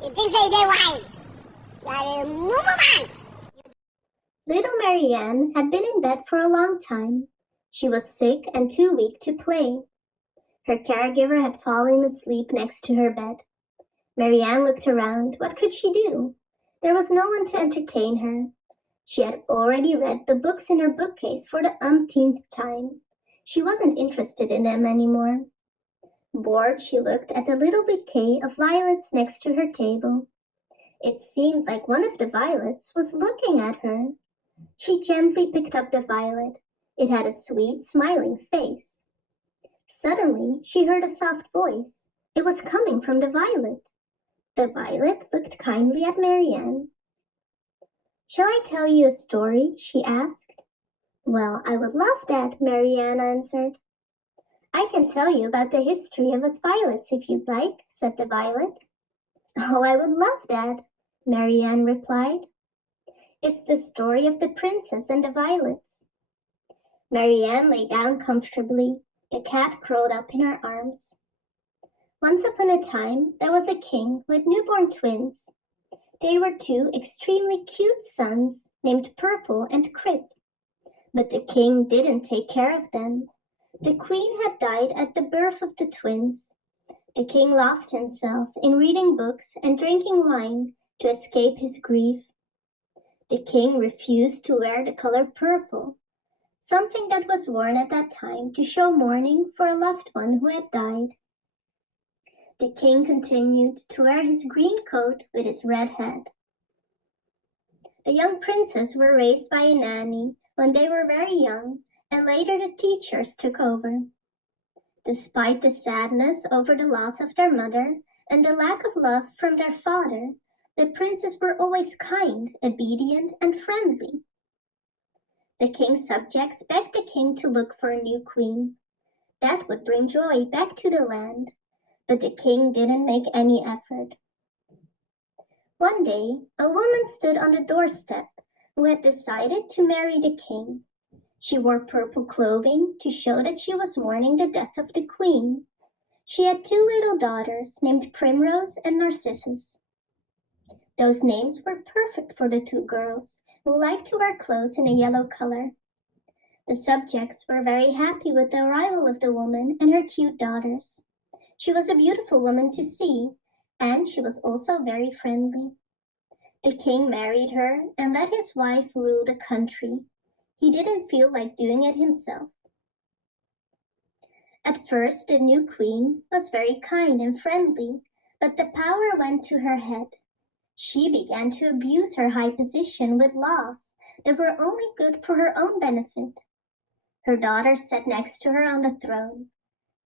You think they're wise? Move on! Little Marianne had been in bed for a long time. She was sick and too weak to play. Her caregiver had fallen asleep next to her bed. Marianne looked around. What could she do? There was no one to entertain her. She had already read the books in her bookcase for the umpteenth time. She wasn't interested in them anymore. Bored, she looked at the little bouquet of violets next to her table. It seemed like one of the violets was looking at her. She gently picked up the violet. It had a sweet, smiling face. Suddenly, she heard a soft voice. It was coming from the violet. The violet looked kindly at Marianne. "Shall I tell you a story?" she asked. "Well, I would love that," Marianne answered. "I can tell you about the history of us violets if you'd like," said the violet. "Oh, I would love that," Marianne replied. "It's the story of the princess and the violets." Marianne lay down comfortably. The cat curled up in her arms. Once upon a time, there was a king with newborn twins. They were two extremely cute sons named Purple and Crip. But the king didn't take care of them. The queen had died at the birth of the twins. The king lost himself in reading books and drinking wine to escape his grief. The king refused to wear the color purple, something that was worn at that time to show mourning for a loved one who had died. The king continued to wear his green coat with his red hat. The young princes were raised by a nanny when they were very young, and later the teachers took over. Despite the sadness over the loss of their mother and the lack of love from their father, the princes were always kind, obedient, and friendly. The king's subjects begged the king to look for a new queen. That would bring joy back to the land, but the king didn't make any effort. One day, a woman stood on the doorstep who had decided to marry the king. She wore purple clothing to show that she was mourning the death of the queen. She had two little daughters named Primrose and Narcissus. Those names were perfect for the two girls, who liked to wear clothes in a yellow color. The subjects were very happy with the arrival of the woman and her cute daughters. She was a beautiful woman to see, and she was also very friendly. The king married her and let his wife rule the country. He didn't feel like doing it himself. At first, the new queen was very kind and friendly, but the power went to her head. She began to abuse her high position with laws that were only good for her own benefit. Her daughters sat next to her on the throne.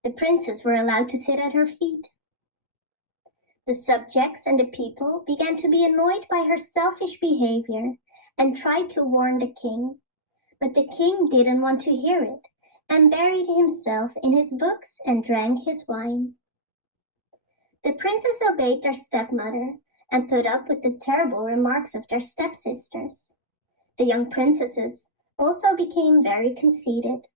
The princes were allowed to sit at her feet. The subjects and the people began to be annoyed by her selfish behavior and tried to warn the king. But the king didn't want to hear it and buried himself in his books and drank his wine. The princes obeyed their stepmother and put up with the terrible remarks of their stepsisters. The young princesses also became very conceited.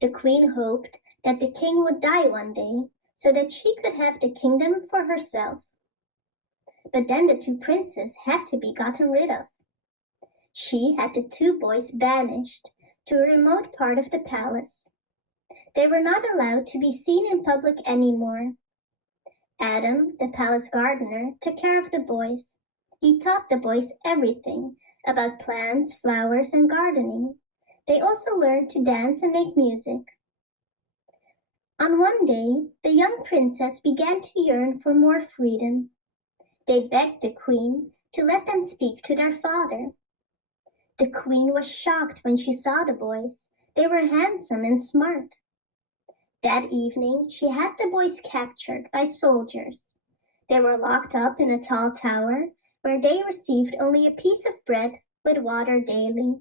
The queen hoped that the king would die one day so that she could have the kingdom for herself. But then the two princes had to be gotten rid of. She had the two boys banished to a remote part of the palace. They were not allowed to be seen in public anymore. Adam, the palace gardener, took care of the boys. He taught the boys everything about plants, flowers, and gardening. They also learned to dance and make music. On one day, the young princess began to yearn for more freedom. They begged the queen to let them speak to their father. The queen was shocked when she saw the boys. They were handsome and smart. That evening, she had the boys captured by soldiers. They were locked up in a tall tower where they received only a piece of bread with water daily.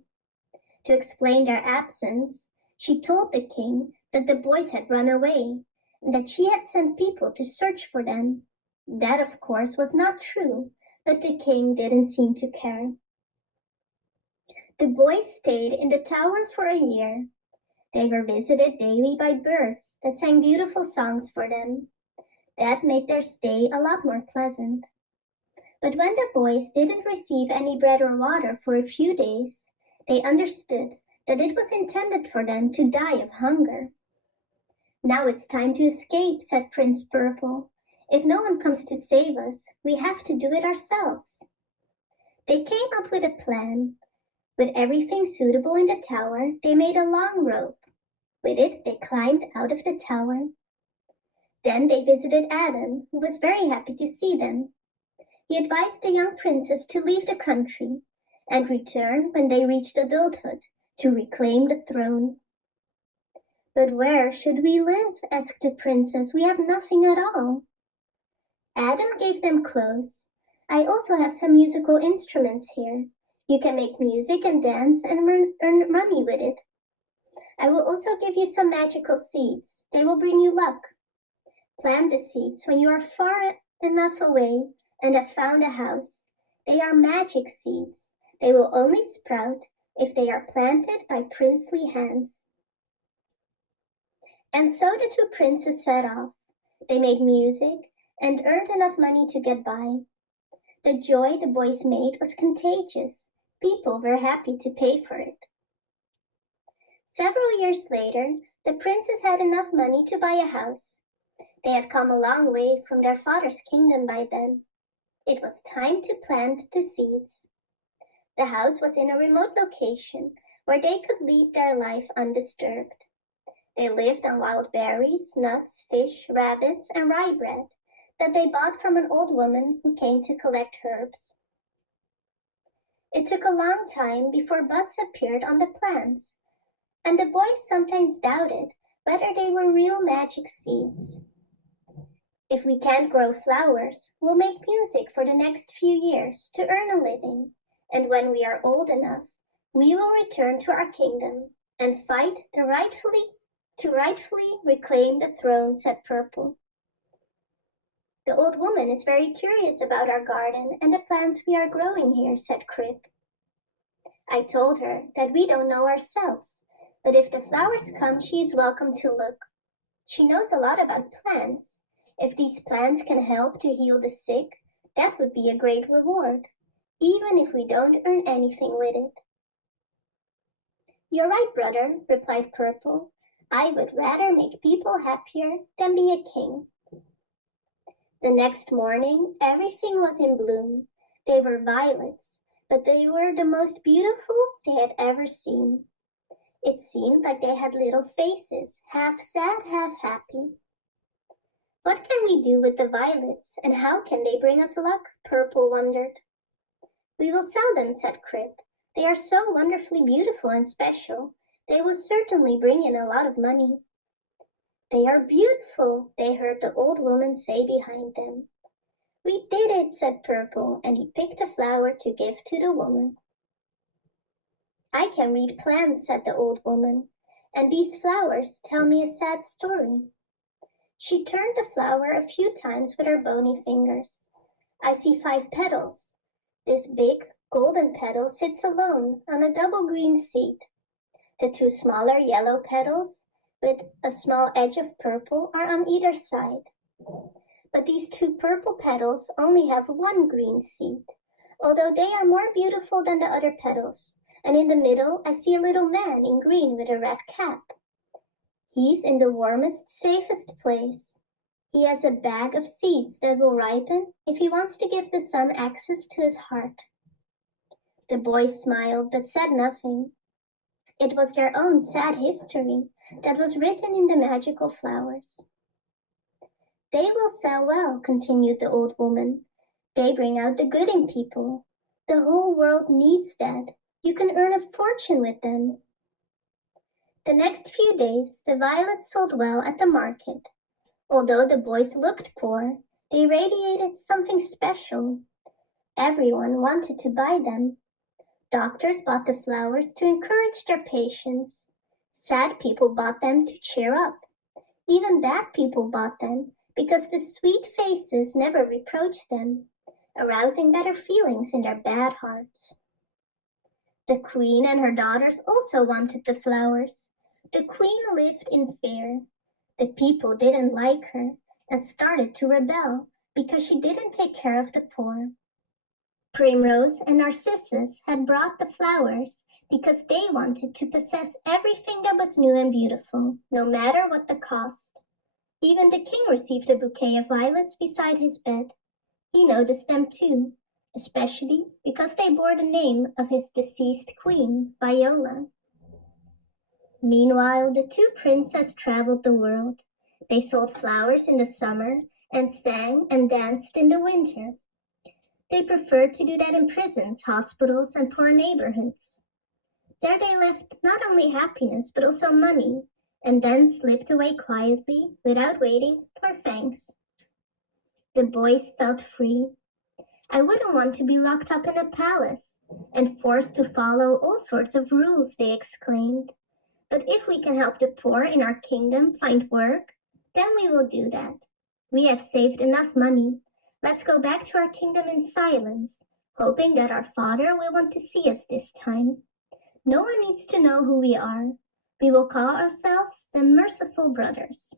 To explain their absence, she told the king that the boys had run away and that she had sent people to search for them. That, of course, was not true, but the king didn't seem to care. The boys stayed in the tower for a year. They were visited daily by birds that sang beautiful songs for them. That made their stay a lot more pleasant. But when the boys didn't receive any bread or water for a few days, they understood that it was intended for them to die of hunger. "Now it's time to escape," said Prince Purple. "If no one comes to save us, we have to do it ourselves." They came up with a plan. With everything suitable in the tower, they made a long rope. With it, they climbed out of the tower. Then they visited Adam, who was very happy to see them. He advised the young princess to leave the country and return when they reached adulthood to reclaim the throne. "But where should we live?" asked the princess. "We have nothing at all." Adam gave them clothes. "I also have some musical instruments here. You can make music and dance and earn money with it. I will also give you some magical seeds. They will bring you luck. Plant the seeds when you are far enough away and have found a house. They are magic seeds. They will only sprout if they are planted by princely hands." And so the two princes set off. They made music and earned enough money to get by. The joy the boys made was contagious. People were happy to pay for it. Several years later, the princes had enough money to buy a house. They had come a long way from their father's kingdom by then. It was time to plant the seeds. The house was in a remote location where they could lead their life undisturbed. They lived on wild berries, nuts, fish, rabbits, and rye bread that they bought from an old woman who came to collect herbs. It took a long time before buds appeared on the plants, and the boys sometimes doubted whether they were real magic seeds. "If we can't grow flowers, we'll make music for the next few years to earn a living, and when we are old enough, we will return to our kingdom and fight to rightfully reclaim the throne," said Purple. "The old woman is very curious about our garden and the plants we are growing here," said Crip. "I told her that we don't know ourselves, but if the flowers come, she is welcome to look. She knows a lot about plants. If these plants can help to heal the sick, that would be a great reward, even if we don't earn anything with it." "You're right, brother," replied Purple. "I would rather make people happier than be a king." The next morning, everything was in bloom. They were violets, but they were the most beautiful they had ever seen. It seemed like they had little faces, half sad, half happy. "What can we do with the violets, and how can they bring us luck?" Purple wondered. "We will sell them," said Crip. "They are so wonderfully beautiful and special. They will certainly bring in a lot of money." "They are beautiful," they heard the old woman say behind them. "We did it," said Purple, and he picked a flower to give to the woman. "I can read plants," said the old woman, "and these flowers tell me a sad story." She turned the flower a few times with her bony fingers. "I see 5 petals. This big, golden petal sits alone on a double green seat. The 2 smaller yellow petals, with a small edge of purple, are on either side. But these 2 purple petals only have 1 green seed, although they are more beautiful than the other petals. And in the middle, I see a little man in green with a red cap. He's in the warmest, safest place. He has a bag of seeds that will ripen if he wants to give the sun access to his heart." The boys smiled but said nothing. It was their own sad history that was written in the magical flowers. "They will sell well," continued the old woman. "They bring out the good in people. The whole world needs that. You can earn a fortune with them." The next few days, the violets sold well at the market. Although the boys looked poor, they radiated something special. Everyone wanted to buy them. Doctors bought the flowers to encourage their patients. Sad people bought them to cheer up. Even bad people bought them because the sweet faces never reproached them, arousing better feelings in their bad hearts. The queen and her daughters also wanted the flowers. The queen lived in fear. The people didn't like her, and started to rebel because she didn't take care of the poor. Primrose and Narcissus had brought the flowers because they wanted to possess everything that was new and beautiful, no matter what the cost. Even the king received a bouquet of violets beside his bed. He noticed them too, especially because they bore the name of his deceased queen, Viola. Meanwhile, the two princes traveled the world. They sold flowers in the summer and sang and danced in the winter. They preferred to do that in prisons, hospitals, and poor neighborhoods. There they left not only happiness but also money, and then slipped away quietly without waiting for thanks. The boys felt free. I wouldn't want to be locked up in a palace and forced to follow all sorts of rules, they exclaimed. But if we can help the poor in our kingdom find work, then we will do that. We have saved enough money. Let's go back to our kingdom in silence, hoping that our father will want to see us this time. No one needs to know who we are. We will call ourselves the Merciful Brothers.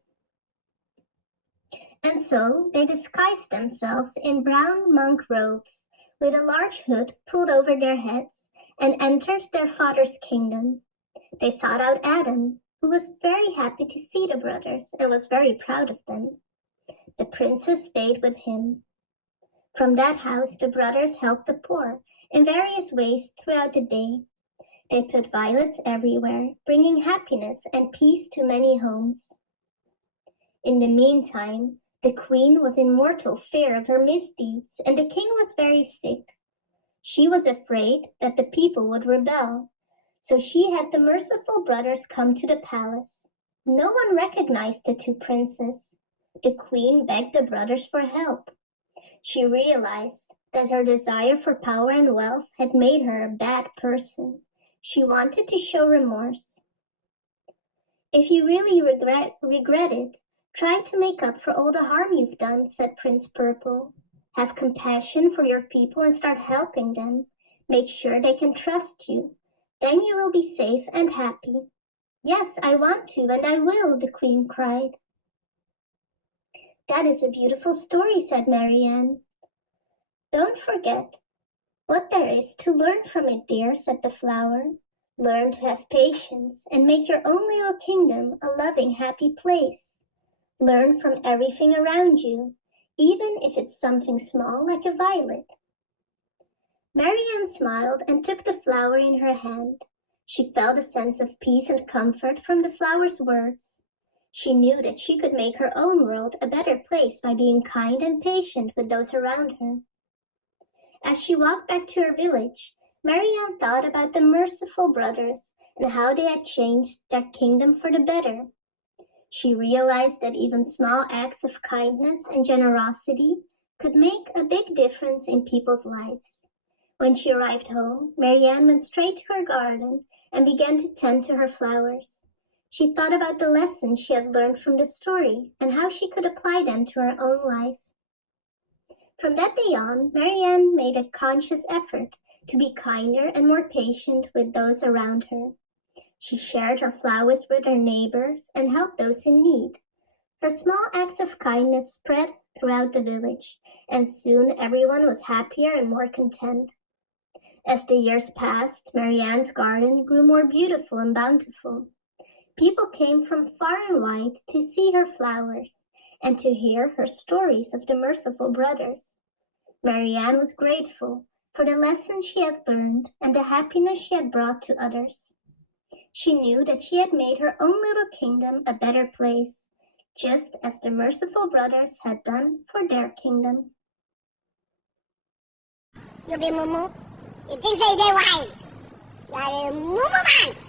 And so they disguised themselves in brown monk robes, with a large hood pulled over their heads, and entered their father's kingdom. They sought out Adam, who was very happy to see the brothers and was very proud of them. The princess stayed with him. From that house, the brothers helped the poor in various ways throughout the day. They put violets everywhere, bringing happiness and peace to many homes. In the meantime, the queen was in mortal fear of her misdeeds, and the king was very sick. She was afraid that the people would rebel, so she had the merciful brothers come to the palace. No one recognized the two princes. The queen begged the brothers for help. She realized that her desire for power and wealth had made her a bad person. She wanted to show remorse. If you really regret it, try to make up for all the harm you've done, said Prince Purple. Have compassion for your people and start helping them. Make sure they can trust you. Then you will be safe and happy. Yes, I want to, and I will, the queen cried. That is a beautiful story, said Marianne. Don't forget what there is to learn from it, dear, said the flower. Learn to have patience and make your own little kingdom a loving, happy place. Learn from everything around you, even if it's something small like a violet. Marianne smiled and took the flower in her hand. She felt a sense of peace and comfort from the flower's words. She knew that she could make her own world a better place by being kind and patient with those around her. As she walked back to her village, Marianne thought about the merciful brothers and how they had changed their kingdom for the better. She realized that even small acts of kindness and generosity could make a big difference in people's lives. When she arrived home, Marianne went straight to her garden and began to tend to her flowers. She thought about the lessons she had learned from the story and how she could apply them to her own life. From that day on, Marianne made a conscious effort to be kinder and more patient with those around her. She shared her flowers with her neighbors and helped those in need. Her small acts of kindness spread throughout the village, and soon everyone was happier and more content. As the years passed, Marianne's garden grew more beautiful and bountiful. People came from far and wide to see her flowers and to hear her stories of the merciful brothers. Marianne was grateful for the lessons she had learned and the happiness she had brought to others. She knew that she had made her own little kingdom a better place, just as the merciful brothers had done for their kingdom. You be mumu. You think say they wise. You are a mumu man.